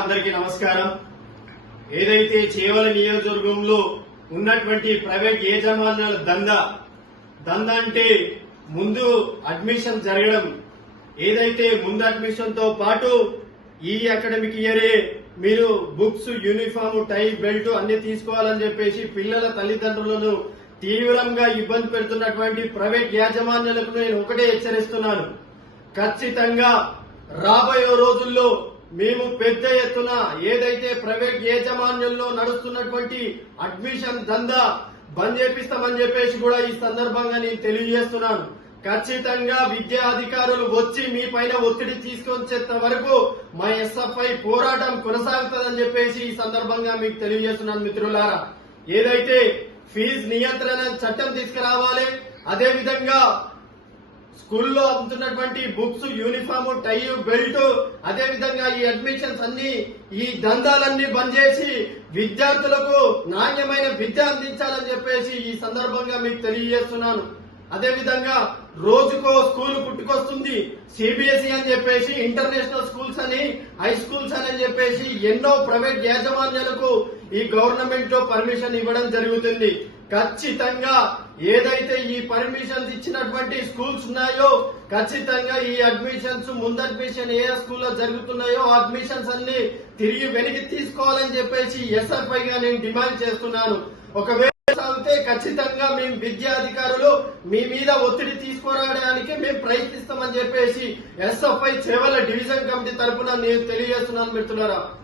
అందరికీ నమస్కారం. ఏదైతే చేవల నియోజకవర్గంలో ఉన్నటువంటి ప్రైవేట్ యాజమాన్యాల దందా దందా అంటే ముందు అడ్మిషన్ జరగడం ఏదైతే ముందు అడ్మిషన్తో పాటు ఈ అకాడమిక్ ఇయరే మీరు బుక్స్ యూనిఫామ్ టై బెల్ట్ అన్ని తీసుకోవాలని చెప్పేసి పిల్లల తల్లిదండ్రులను తీవ్రంగా ఇబ్బంది పెడుతున్నటువంటి ప్రైవేట్ యాజమాన్యాలకు నేను ఒకటే హెచ్చరిస్తున్నాను. ఖచ్చితంగా రాబోయే రోజుల్లో మేము పెద్ద ఎత్తున ఏదైతే ప్రైవేట్ యాజమాన్యంలో నడుస్తున్నటువంటి అడ్మిషన్ దందా బంద్ చేపిస్తామని చెప్పేసి కూడా ఈ సందర్భంగా నేను తెలియజేస్తున్నాను. ఖచ్చితంగా విద్యా అధికారులు వచ్చి మీ పైన ఒత్తిడి తీసుకొచ్చేంత వరకు మా ఎస్ఎఫ్ఐ పోరాటం కొనసాగుతుందని చెప్పేసి ఈ సందర్భంగా మీకు తెలియజేస్తున్నాను మిత్రులారా. ఏదైతే ఫీజు నియంత్రణ చట్టం తీసుకురావాలి అదే విధంగా స్కూల్లో అమ్ముతున్నటువంటి బుక్స్ యూనిఫామ్ టై బెల్ట్ అదే విధంగా ఈ అడ్మిషన్స్ అన్ని ఈ దందాలన్నీ బంద్ చేసి విద్యార్థులకు నాణ్యమైన విద్య అందించాలని చెప్పేసి ఈ సందర్భంగా మీకు తెలియజేస్తున్నాను. అదే విధంగా రోజుకో స్కూల్ పుట్టుకొస్తుంది సిబిఎస్ఈ అని చెప్పేసి ఇంటర్నేషనల్ స్కూల్స్ అని హై స్కూల్స్ అని చెప్పేసి ఎన్నో ప్రైవేట్ యాజమాన్యాలకు ఈ గవర్నమెంట్లో పర్మిషన్ ఇవ్వడం జరుగుతుంది. ఖచ్చితంగా ఏదైతే ఈ పర్మిషన్స్ ఇచ్చినటువంటి స్కూల్స్ ఉన్నాయో ఖచ్చితంగా ఈ అడ్మిషన్స్ ముందు అడ్మిషన్ ఏ స్కూల్లో జరుగుతున్నాయో ఆ అడ్మిషన్స్ అన్ని తిరిగి వెనక్కి తీసుకోవాలని చెప్పేసి ఎస్ఎఫ్ఐ గా నేను డిమాండ్ చేస్తున్నాను. ఒకవేళ సాగితే ఖచ్చితంగా మేము విద్యా అధికారులు మీ మీద ఒత్తిడి తీసుకురావడానికి మేము ప్రయత్నిస్తామని చెప్పేసి ఎస్ఎఫ్ఐ సేవల డివిజన్ కమిటీ తరఫున నేను తెలియజేస్తున్నాను మిత్రులారా.